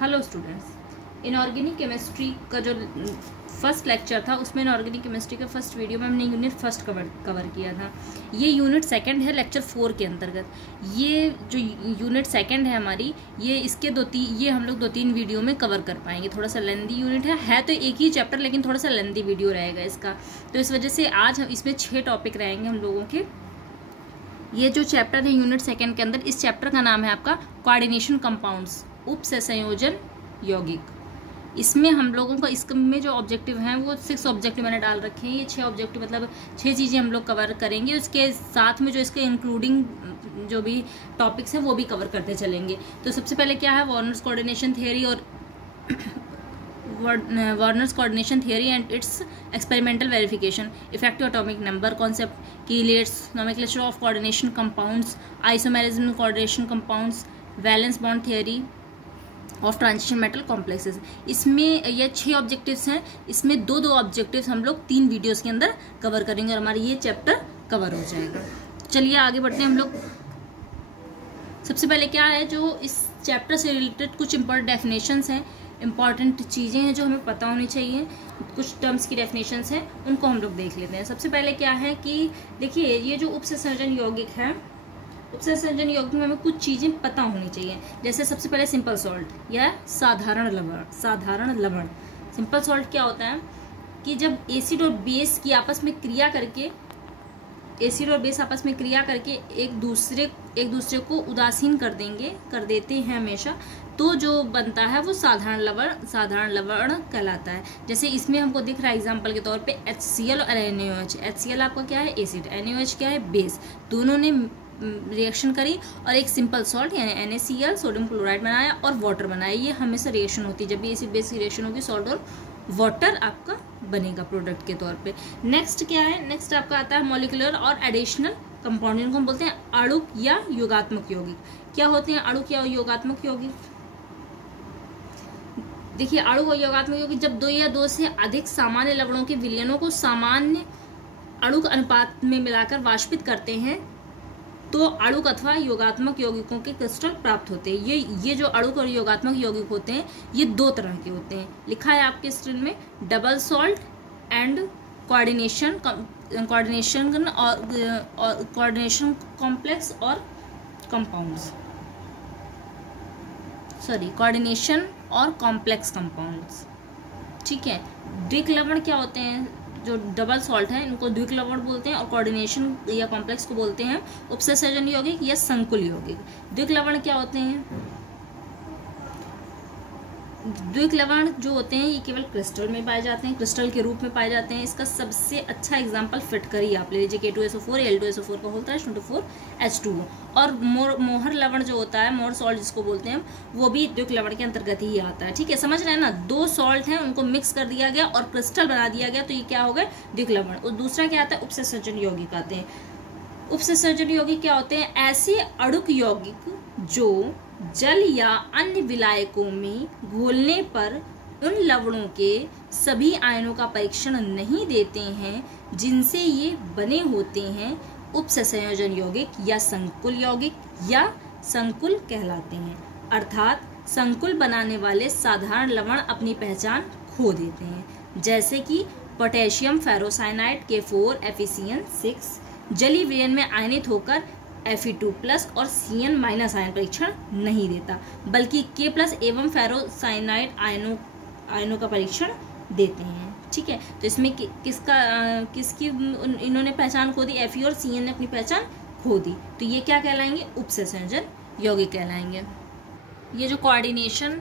Hello students, inorganic chemistry का जो first lecture था उसमें इनऑर्गेनिक केमिस्ट्री का फर्स्ट वीडियो में हमने यूनिट फर्स्ट कवर किया था। ये यूनिट सेकंड है लेक्चर 4 के अंतर्गत। ये जो यूनिट सेकंड है हमारी, ये हम लोग 2-3 वीडियो में कवर कर पाएंगे। थोड़ा सा लेंदी यूनिट है तो एक ही चैप्टर, लेकिन थोड़ा सा लेंदी वीडियो रहेगा इसका। तो इस वजह से आज हम इसमें 6 टॉपिक रहेंगे हम लोगों के। ये जो चैप्टर है यूनिट सेकंड के अंदर, इस चैप्टर का नाम है आपका कोऑर्डिनेशन कंपाउंड्स, उपसंयोजन यौगिक। इसमें हम लोगों का इसमें जो ऑब्जेक्टिव हैं वो 6 ऑब्जेक्टिव मैंने डाल रखे हैं। ये 6 ऑब्जेक्टिव मतलब 6 चीज़ें हम लोग कवर करेंगे। उसके साथ में जो इसके इंक्लूडिंग जो भी टॉपिक्स हैं वो भी कवर करते चलेंगे। तो सबसे पहले क्या है, वार्नर्स कोऑर्डिनेशन थियरी और Werner's coordination theory and its experimental verification, effective atomic number concept, chelates, nomenclature of coordination compounds, isomerism coordination compounds, valence bond theory of transition metal complexes. इसमें ये 6 ऑब्जेक्टिव्स हैं। इसमें 2 ऑब्जेक्टिव्स हम लोग 3 videos के अंदर cover करेंगे और हमारा ये चैप्टर कवर हो जाएगा। चलिए आगे बढ़ते हैं हम लोग। सबसे पहले क्या है, जो इस चैप्टर से रिलेटेड कुछ इंपॉर्टेंट डेफिनेशंस हैं, इंपॉर्टेंट चीज़ें हैं जो हमें पता होनी चाहिए। कुछ टर्म्स की डेफिनेशंस हैं, उनको हम लोग देख लेते हैं। सबसे पहले क्या है कि देखिए, ये जो उपसंयोजन यौगिक है, उपसंयोजन यौगिक में हमें कुछ चीज़ें पता होनी चाहिए। जैसे सबसे पहले सिंपल सॉल्ट या साधारण लवण। सिंपल सॉल्ट क्या होता है कि जब एसिड और बेस की आपस में क्रिया करके, एसिड और बेस आपस में क्रिया करके एक दूसरे को उदासीन कर देते हैं हमेशा, तो जो बनता है वो साधारण लवण कहलाता है। जैसे इसमें हमको दिख रहा है एग्जांपल के तौर पे HCl और NaOH। HCl आपका क्या है, एसिड, NaOH क्या है, बेस। दोनों ने रिएक्शन करी और एक सिंपल सॉल्ट यानी NaCl सोडियम क्लोराइड बनाया और वाटर बनाया। ये हमेशा रिएक्शन होती है, जब भी एसिड बेस की रिएक्शन होगी सॉल्ट और वाटर आपका बनेगा प्रोडक्ट के तौर पे। नेक्स्ट क्या है, नेक्स्ट आपका आता है मॉलिक्यूलर और एडिशनल कंपाउंड, जिनको हम बोलते हैं अणुक या योगात्मक यौगिक। क्या होते हैं अणुक या योगात्मक यौगिक? देखिए, अणुक और योगात्मक यौगिक जब 2 या 2 से अधिक सामान्य लवणों के विलयनों को सामान्य अणुक अनुपात में मिलाकर वाष्पित करते हैं तो अणुक अथवा योगात्मक यौगिकों के क्रिस्टल प्राप्त होते हैं। ये जो अणुक और योगात्मक यौगिक होते हैं ये 2 तरह के होते हैं। लिखा है आपके स्क्रीन में, double salt and coordination complex और कंपाउंड्स, कोऑर्डिनेशन और कॉम्प्लेक्स कंपाउंड्स। ठीक है, द्विक लवण क्या होते हैं? जो डबल सॉल्ट है इनको द्विक लवण बोलते हैं और कोऑर्डिनेशन या कॉम्प्लेक्स को बोलते हैं उपसंयोजन यौगिक या संकुल यौगिक। द्विक लवण क्या होते हैं? द्विक लवण जो होते हैं ये केवल क्रिस्टल में पाए जाते हैं, क्रिस्टल के रूप में पाए जाते हैं। इसका सबसे अच्छा एग्जांपल फिटकरी आप ले लीजिए, K2SO4 Al2SO4 का होता है, H2O। और मोहर लवण जो होता है, मोहर सॉल्ट जिसको बोलते हैं, वो भी द्विक लवण के अंतर्गत ही आता है। ठीक है, समझ रहे हैं ना? 2 सॉल्ट हैं, उनको मिक्स कर दिया गया और क्रिस्टल बना दिया गया, तो ये क्या हो गए, द्विक लवण। और दूसरा क्या आता है, उपसंयोजन यौगिक आते हैं। उपसंयोजन यौगिक क्या होते हैं? ऐसे अणुक यौगिक जो जल या अन्य विलायकों में घोलने पर उन लवणों के सभी आयनों का परीक्षण नहीं देते हैं जिनसे ये बने होते हैं, उपसंयोजन यौगिक या संकुल यौगिक या संकुल कहलाते हैं। अर्थात संकुल बनाने वाले साधारण लवण अपनी पहचान खो देते हैं, जैसे कि पोटेशियम फेरोसाइनाइड K4 FeCN6 जलीय विलयन में आयनित होकर Fe2+ और Cn- आयन परीक्षण नहीं देता, बल्कि K+ एवं फेरोसाइनाइड आयनों का परीक्षण देते हैं। ठीक है, तो इसमें किसकी इन्होंने पहचान खो दी? Fe और Cn ने अपनी पहचान खो दी, तो ये क्या कहलाएंगे? उपसंयोजन यौगिक कहलाएंगे। ये जो कोऑर्डिनेशन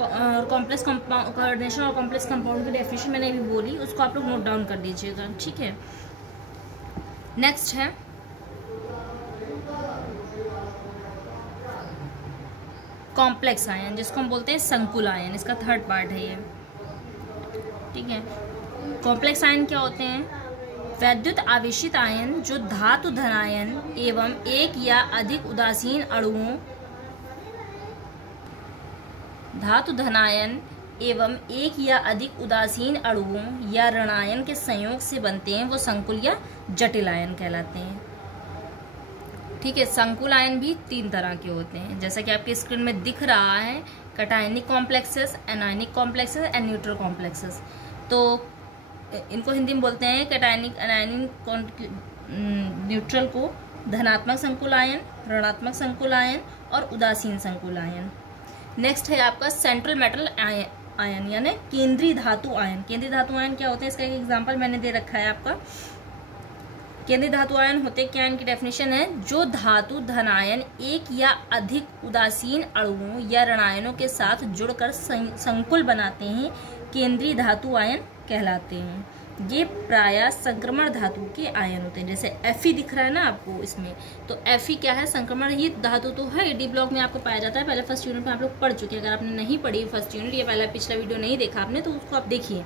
और कॉम्प्लेक्स कंपाउंड की डेफिनेशन मैंने अभी बोली, उसको आप लोग नोट डाउन कर लीजिएगा। ठीक है, नेक्स्ट है कॉम्प्लेक्स आयन, जिसको हम बोलते हैं संकुल आयन। इसका 3rd पार्ट है ये। ठीक है, कॉम्प्लेक्स आयन क्या होते हैं? वैद्युत आवेशित आयन जो धातु धनायन एवं एक या अधिक उदासीन अणुओं, धातु धनायन एवं एक या अधिक उदासीन अणुओं या ऋणायन के संयोग से बनते हैं, वो संकुल या जटिल आयन कहलाते हैं। ठीक है। संकुल आयन भी 3 तरह के होते हैं, जैसा कि आपके स्क्रीन में दिख रहा है, cationic complexes, anionic complexes and neutral complexes. तो इनको हिंदी में बोलते हैं कैटायनिक, एनायनिक, न्यूट्रल को धनात्मक संकुल आयन, ऋणात्मक संकुल आयन और उदासीन संकुल आयन। नेक्स्ट है आपका सेंट्रल मेटल आयन यानी केंद्रीय धातु आयन। केंद्रीय धातु आयन क्या होते हैं, इसका एक एग्जांपल मैंने दे रखा है आपका। केंद्रीय धातु आयन होते क्या, इनकी डेफिनेशन है, जो धातु धनायन एक या अधिक उदासीन अणुओं या ऋणायनों के साथ जुड़कर संकुल बनाते हैं, केंद्रीय धातु आयन कहलाते हैं। ये प्रायः संक्रमण धातु के आयन होते हैं। जैसे Fe दिख रहा है ना आपको इसमें, तो Fe क्या है, संक्रमण ही धातु तो है, डी ब्लॉक में आपको पाया जाता है। पहले फर्स्ट यूनिट में आप लोग पढ़ चुके हैं। अगर आपने नहीं पढ़ी फर्स्ट यूनिट या पहला पिछला वीडियो नहीं देखा आपने, तो उसको आप देखिए।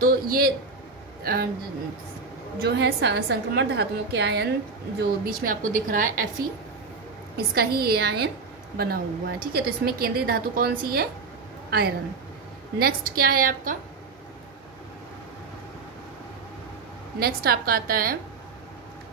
तो ये जो है संक्रमण धातुओं के आयन जो बीच में आपको दिख रहा है Fe, इसका ही ये आयन बना हुआ है। ठीक है, तो इसमें केंद्रीय धातु कौन सी है, आयरन। नेक्स्ट क्या है आपका, नेक्स्ट आपका आता है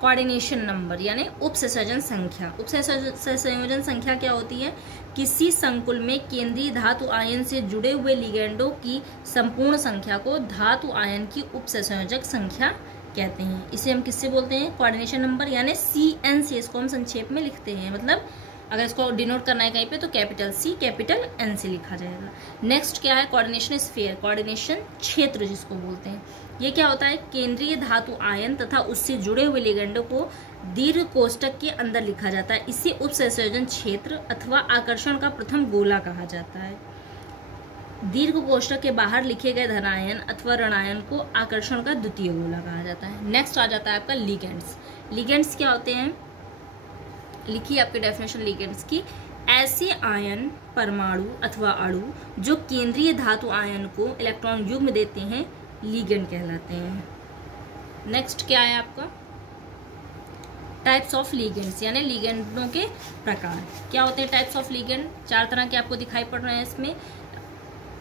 कोऑर्डिनेशन नंबर यानी उपसंयोजन संख्या। उपसंयोजन संख्या क्या होती है, किसी संकुल में केंद्रीय धातु आयन से जुड़े हुए लिगेंडों की संपूर्ण संख्या को धातु आयन की उपसंयोजक संख्या कहते हैं। इसे हम किससे बोलते हैं, कोऑर्डिनेशन नंबर यानी CN से इसको हम संक्षेप में लिखते हैं। मतलब अगर इसको डिनोट करना है कहीं पे तो कैपिटल C कैपिटल N से लिखा जाएगा। नेक्स्ट क्या है, कोऑर्डिनेशन स्फीयर, कोऑर्डिनेशन क्षेत्र जिसको बोलते हैं। ये क्या होता है, केंद्रीय धातु आयन तथा उससे जुड़े हुए लिगेंडों को दीर्घ कोष्टक के अंदर लिखा जाता है। इसे उपसंयोजन क्षेत्र अथवा आकर्षण का प्रथम गोला कहा जाता है। दीर्घ कोष्टक के बाहर लिखे गए धनायन अथवा ऋणायन को आकर्षण का द्वितीय गोला कहा जाता है। नेक्स्ट आ जाता है आपका लिगेंड्स। लिगेंड्स क्या होते हैं, लिखिए आपके डेफिनेशन लिगेंड्स की, ऐसे आयन परमाणु अथवा अणु जो केंद्रीय धातु आयन को इलेक्ट्रॉन युग्म देते हैं, लिगेंड कहलाते हैं। नेक्स्ट क्या है आपका, टाइप्स ऑफ लिगेंड्स यानी लिगेंडों के प्रकार। क्या होते हैं टाइप्स ऑफ लिगेंड, 4 तरह के आपको दिखाई पड़ रहे हैं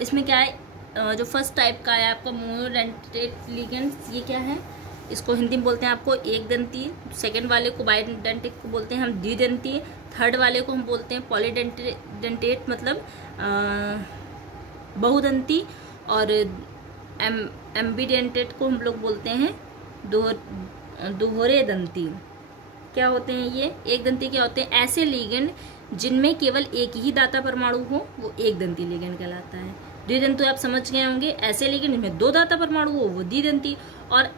इसमें क्या है, जो फर्स्ट टाइप का है आपका मोनोडेंटेट लिगेंड्स। ये क्या है, इसको हिंदी में बोलते हैं आपको एक दंती। सेकंड वाले को बाइडेंटिक को बोलते हैं हम द्विदंती। थर्ड वाले को हम बोलते हैं पॉलीडेंटेट मतलब बहुदंती। और एम्बिडेंटेट को हम लोग बोलते हैं दोहरे दंती। क्या होते हैं ये, एक दंती क्या होते हैं, ऐसे लिगेंड जिनमें केवल एक ही दाता परमाणु हो वो एक दंती लिगेंड कहलाता है। द्विदंती आप समझ गए होंगे, ऐसे लिगेंड जिनमें 2 दाता परमाणु हो वो द्विदंती। और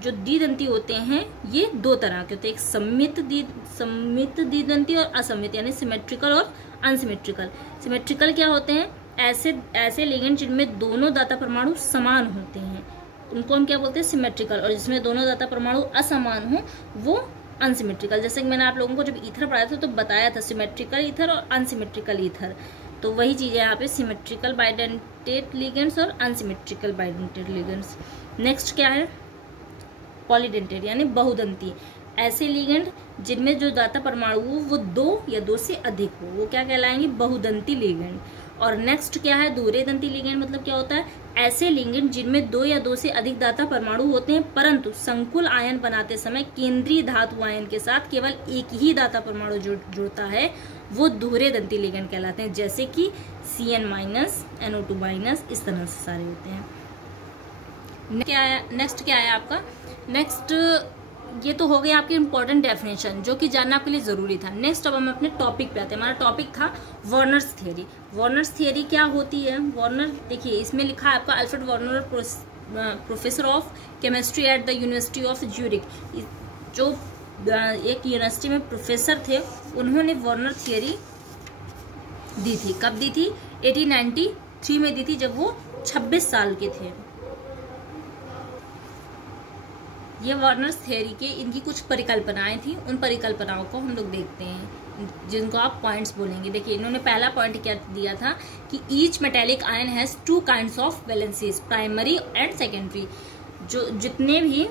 जो द्विदंती होते हैं ये 2 तरह के होते हैं, एक सम्मित द्विदंती और असम्मित यानी सिमेट्रिकल और अनसिमेट्रिकल। सिमेट्रिकल क्या होते हैं, ऐसे लिगेंड जिनमें दोनों दाता परमाणु समान होते हैं उनको हम क्या बोलते हैं, सिमेट्रिकल। और जिसमें दोनों दाता परमाणु असमान हो वो अनसिमेट्रिकल। जैसे कि मैंने आप लोगों को जब ईथर पढ़ाया था तो बताया था सिमेट्रिकल ईथर और अनसिमेट्रिकल ईथर, तो वही चीज़ है यहाँ पे, सिमेट्रिकल बाइडेंटेट लिगेंड्स और अनसिमेट्रिकल बाइडेंटेट लिगेंड्स। नेक्स्ट क्या है, पॉलीडेंटेट यानी बहुदंती। ऐसे लिगेंड जिनमें जो दाता परमाणु हो वो 2 या 2 से अधिक हो वो क्या कहलाएंगे, बहुदंती लिगेंड। और नेक्स्ट क्या है, दोहरे दंती लिगेंड। मतलब क्या होता है, ऐसे लिगेंड जिनमें 2 या 2 से अधिक दाता परमाणु होते हैं परंतु संकुल आयन बनाते समय केंद्रीय धातु आयन के साथ केवल एक ही दाता परमाणु जुड़ता है वो दोहरे दंती लिगेंड कहलाते हैं। जैसे कि CN-, NO2-, इस तरह से सारे होते हैं। नेक्स्ट क्या है आपका, नेक्स्ट ये तो हो गया आपकी इंपॉर्टेंट डेफिनेशन जो कि जानना आपके लिए जरूरी था। नेक्स्ट अब हम अपने टॉपिक पे आते हैं। हमारा टॉपिक था वार्नर्स थियरी। वार्नर्स थियरी क्या होती है, वार्नर देखिए इसमें लिखा है आपका Alfred Warner, professor of chemistry at the university of Zurich, जो एक यूनिवर्सिटी में प्रोफेसर थे, उन्होंने वार्नर थियरी दी थी। कब दी थी, 1893 में दी थी जब वो 26 साल के थे। ये वार्नर्स थ्योरी के इनकी कुछ परिकल्पनाएं थी, उन परिकल्पनाओं को हम लोग देखते हैं जिनको आप पॉइंट्स बोलेंगे। देखिए इन्होंने पहला पॉइंट क्या दिया था कि each metallic ion has 2 kinds of valencies, primary and secondary. जो जितने भी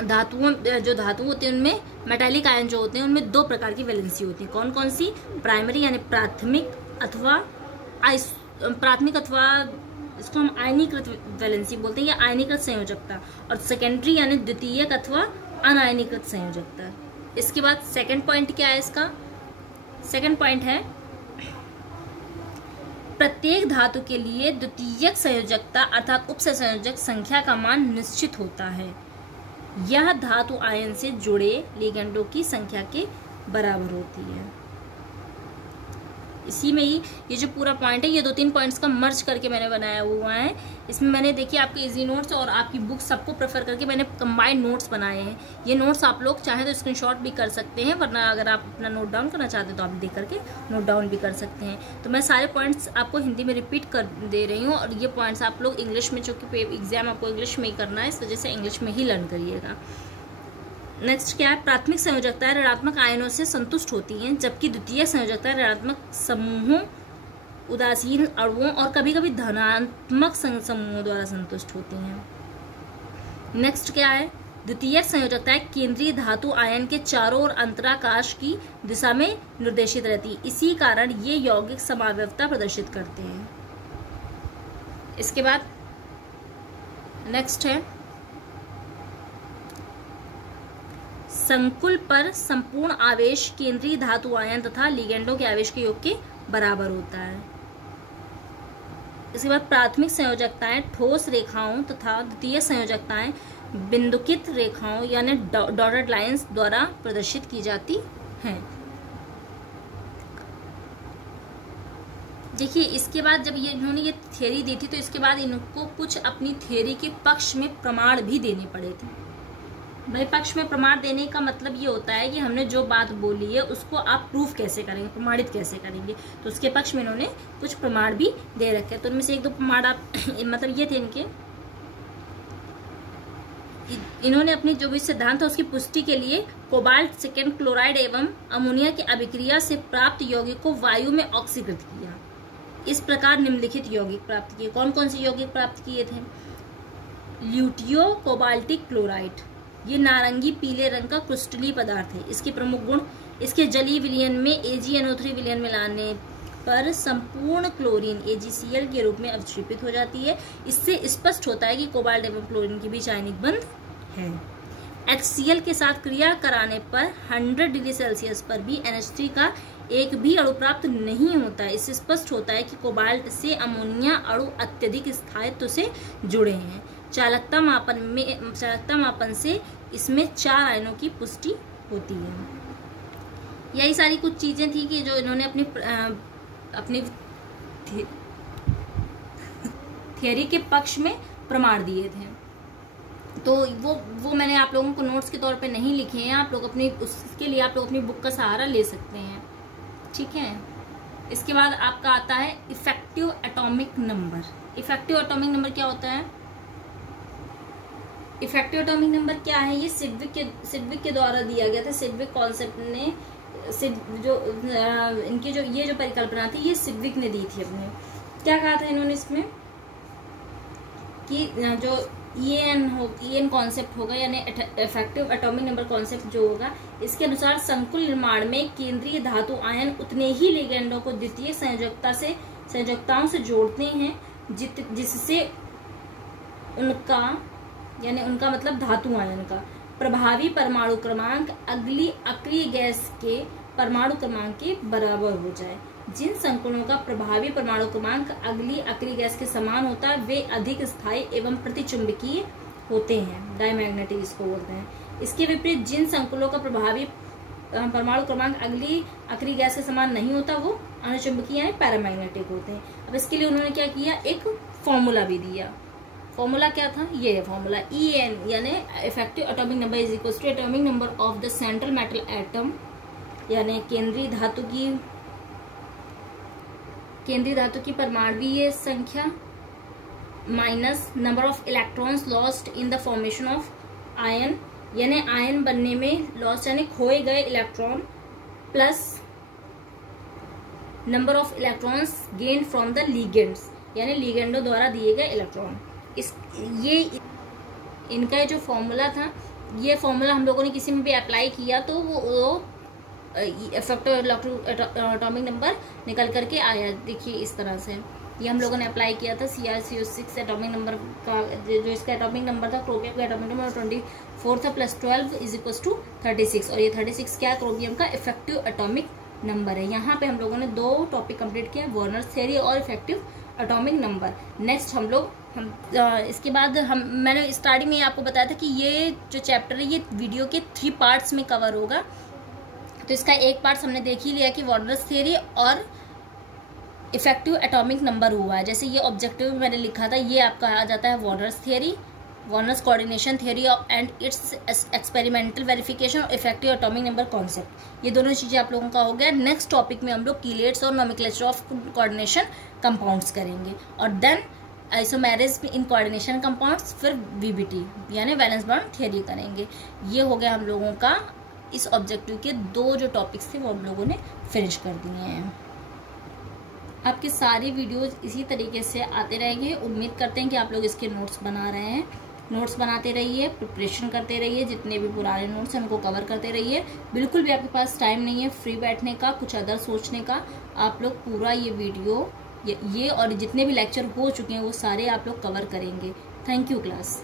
धातु होते हैं उनमें मेटेलिक आयन जो होते हैं उनमें 2 प्रकार की वैलेंसी होती है। कौन कौन सी, प्राइमरी यानी प्राथमिक अथवा इसको हम आयनीकृत वैलेंसी बोलते हैं या आयनीकृत संयोजकता, और सेकेंडरी यानी द्वितीयक अथवा अनायनीकृत संयोजकता। इसके बाद सेकंड पॉइंट क्या है इसका? सेकंड पॉइंट है प्रत्येक धातु के लिए द्वितीयक संयोजकता अर्थात उपसंयोजक संख्या का मान निश्चित होता है। यह धातु आयन से जुड़े लिगेंडों की संख्या के बराबर होती है। इसी में ही ये जो पूरा पॉइंट है, ये 2-3 पॉइंट्स का मर्ज करके मैंने बनाया हुआ है। इसमें मैंने देखिए आपके इजी नोट्स और आपकी बुक सबको प्रेफर करके मैंने कंबाइंड नोट्स बनाए हैं। ये नोट्स आप लोग चाहे तो स्क्रीनशॉट भी कर सकते हैं, वरना अगर आप अपना नोट डाउन करना चाहते हैं तो आप देख करके नोट डाउन भी कर सकते हैं। तो मैं सारे पॉइंट्स आपको हिंदी में रिपीट कर दे रही हूँ, और ये पॉइंट्स आप लोग इंग्लिश में, चूँकि एग्जाम आपको इंग्लिश में ही करना है, इस वजह से इंग्लिश में ही लर्न करिएगा। नेक्स्ट क्या है? प्राथमिक संयोजकताएं ऋणात्मक आयनों से संतुष्ट होती हैं, जबकि द्वितीय संयोजकताएं ऋणात्मक समूहों, उदासीन अणुओं और कभी कभी धनात्मक समूहों द्वारा संतुष्ट होती हैं। नेक्स्ट क्या है? द्वितीयक संयोजकताएं केंद्रीय धातु आयन के चारों ओर अंतराकाश की दिशा में निर्देशित रहती है, इसी कारण ये यौगिक समावयवता प्रदर्शित करते हैं। इसके बाद नेक्स्ट है संकुल पर संपूर्ण आवेश केंद्रीय धातु आयन तथा लिगेंडों के आवेश के योग के बराबर होता है। इसके बाद प्राथमिक संयोजकताएं ठोस रेखाओं तथा द्वितीय संयोजकताएं बिंदुकित रेखाओं यानी डॉटेड लाइंस द्वारा प्रदर्शित की जाती हैं। देखिए इसके बाद जब इन्होंने ये थ्योरी दी थी, तो इसके बाद इनको कुछ अपनी थ्योरी के पक्ष में प्रमाण भी देने पड़े थे। भाई पक्ष में प्रमाण देने का मतलब ये होता है कि हमने जो बात बोली है उसको आप प्रूफ कैसे करेंगे, प्रमाणित कैसे करेंगे। तो उसके पक्ष में इन्होंने कुछ प्रमाण भी दे रखे हैं। तो उनमें से 1-2 प्रमाण आप मतलब ये थे इनके, इन्होंने अपनी जो भी सिद्धांत है उसकी पुष्टि के लिए कोबाल्ट सेकेंड क्लोराइड एवं अमोनिया की अभिक्रिया से प्राप्त यौगिक को वायु में ऑक्सीकृत किया। इस प्रकार निम्नलिखित यौगिक प्राप्त किए। कौन कौन से यौगिक प्राप्त किए थे? ल्यूटियो कोबाल्टिक क्लोराइड, ये नारंगी पीले रंग का क्रिस्टलीय पदार्थ है। इसके प्रमुख गुण, इसके जलीय विलयन में AgNO3 विलयन मिलाने पर संपूर्ण क्लोरीन AgCl के रूप में अवक्षेपित हो जाती है। इससे स्पष्ट होता है कि कोबाल्ट एवं क्लोरीन के बीच आयनिक बंध है। HCl के साथ क्रिया कराने पर 100 डिग्री सेल्सियस पर भी NH3 का एक भी अणु प्राप्त नहीं होता है। इससे स्पष्ट होता है कि कोबाल्ट से अमोनिया अणु अत्यधिक स्थायित्व से जुड़े हैं। चालकता मापन से इसमें 4 आयनों की पुष्टि होती है। यही सारी कुछ चीजें थी कि जो इन्होंने अपनी थियरी के पक्ष में प्रमाण दिए थे। तो वो मैंने आप लोगों को नोट्स के तौर पे नहीं लिखे हैं, आप लोग उसके लिए आप लोग अपनी बुक का सहारा ले सकते हैं, ठीक है। इसके बाद आपका आता है effective atomic number. Effective atomic number क्या होता है? इफेक्टिव एटॉमिक नंबर क्या है? ये सिडविक के द्वारा दिया गया था। सिडविक कॉन्सेप्ट ने इनकी जो परिकल्पना थी ये सिडविक ने दी थी अपने। क्या कहा था इन्होंने इसमें कि जो EN कॉन्सेप्ट होगा यानी इफेक्टिव एटॉमिक नंबर कॉन्सेप्ट जो होगा, इसके अनुसार संकुल निर्माण में केंद्रीय धातु आयन उतने ही लिगेंडों को द्वितीय संयोजकताओं से जोड़ते हैं जिससे उनका मतलब धातु आयन का प्रभावी परमाणु क्रमांक अगली अक्रिय गैस के परमाणु क्रमांक के बराबर हो जाए। जिन संकुलों का प्रभावी परमाणु क्रमांक अगली अक्रिय गैस के समान होता है वे अधिक स्थायी एवं प्रतिचुंबकीय होते हैं, डायमैग्नेटिक इसको बोलते हैं। इसके विपरीत जिन संकुलों का प्रभावी परमाणु क्रमांक अगली अक्रिय गैस के समान नहीं होता वो अनुचुंबकीय यानी पैरामैग्नेटिक होते हैं। अब इसके लिए उन्होंने क्या किया, एक फॉर्मूला भी दिया। फॉर्मूला क्या था? ये है फॉर्मूला EN यानी effective atomic number is equal to atomic number of the central metal atom, यानी केंद्रीय धातु की परमाणुीय संख्या minus number of electrons lost in the formation of ion, यानी आयन बनने में लॉस्ट यानी खोए गए electron, plus number of electrons gained from the ligands यानी लिगेंडो द्वारा दिए गए इलेक्ट्रॉन। ये इनका जो फॉर्मूला था, ये फॉर्मूला हम लोगों ने किसी में भी अप्लाई किया तो वो इफेक्टिव एटॉमिक नंबर निकल करके आया। देखिए इस तरह से ये हम लोगों ने अप्लाई किया था CrCO6 एटॉमिक नंबर का, जो इसका एटॉमिक नंबर था क्रोमियम का एटॉमिक नंबर 24 था, प्लस 12 = 36, और ये 36 क्या है, क्रोमियम का इफेक्टिव एटॉमिक नंबर है। यहाँ पे हम लोगों ने 2 टॉपिक कंप्लीट किया, वार्नर्स थ्योरी और इफेक्टिव एटॉमिक नंबर। नेक्स्ट इसके बाद मैंने स्टार्टिंग में आपको बताया था कि ये जो चैप्टर है ये वीडियो के 3 पार्ट्स में कवर होगा। तो इसका एक पार्ट हमने देख ही लिया कि वार्नर्स थ्योरी और इफेक्टिव एटॉमिक नंबर हुआ है। जैसे ये ऑब्जेक्टिव में मैंने लिखा था, ये आपका आ जाता है Warners theory, Warners coordination theory and its experimental verification और इफेक्टिव एटॉमिक नंबर कॉन्सेप्ट। ये दोनों चीजें आप लोगों का हो गया। नेक्स्ट टॉपिक में हम लोग कीलेट्स और नोमेनक्लेचर ऑफ कोऑर्डिनेशन कंपाउंड्स करेंगे, और then isomerism in coordination compounds, फिर VBT यानी वैलेंस बॉन्ड थ्योरी करेंगे। ये हो गया हम लोगों का इस ऑब्जेक्टिव के 2 जो टॉपिक्स थे वो हम लोगों ने फिनिश कर दिए हैं। आपके सारे वीडियोस इसी तरीके से आते रहेंगे। उम्मीद करते हैं कि आप लोग इसके नोट्स बना रहे हैं। नोट्स बनाते रहिए, प्रिपरेशन करते रहिए, जितने भी पुराने नोट्स हैं उनको कवर करते रहिए। बिल्कुल भी आपके पास टाइम नहीं है फ्री बैठने का, कुछ अदर सोचने का। आप लोग पूरा ये वीडियो ये और जितने भी लेक्चर हो चुके हैं वो सारे आप लोग कवर करेंगे। Thank you class.